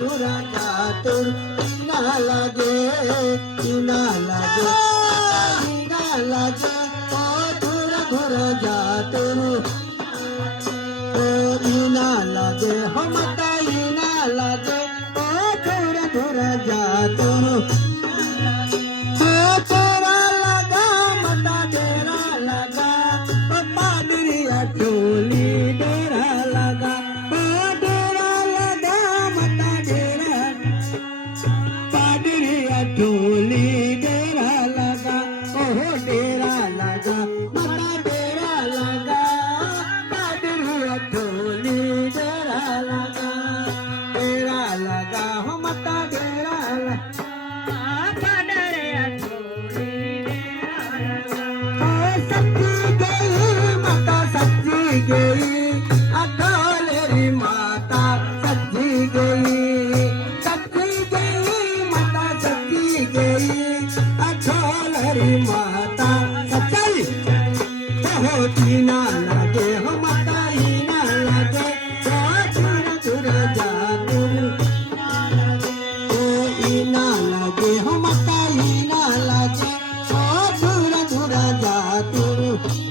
तुरा जातुर इना लगे इना लगे इना लगे ओ धुर धुर जातुर ओ इना लगे हो मता इना लगे ओ धुर धुर जातुर ओ तेरा लगा मता तेरा लगा ओ पादरिया टोली तेरा लगा ओ तेरा लगा मता तेरा पादरिया टोली तेरा लगा ओ तेरा लगा मता तेरा लगा पादरिया टोली तेरा लगा हो मता तेरा लगा सच्ची गई माता सच्ची गई अठोलेरी माता सच्ची गई माता सच्ची गई अठोलेरी माता सच्चाई हो तीना लगे हो माता हीना लगे चुर चुर जातुर ओ हीना लगे हो माता हीना लगे ओ धुर धुर जातुर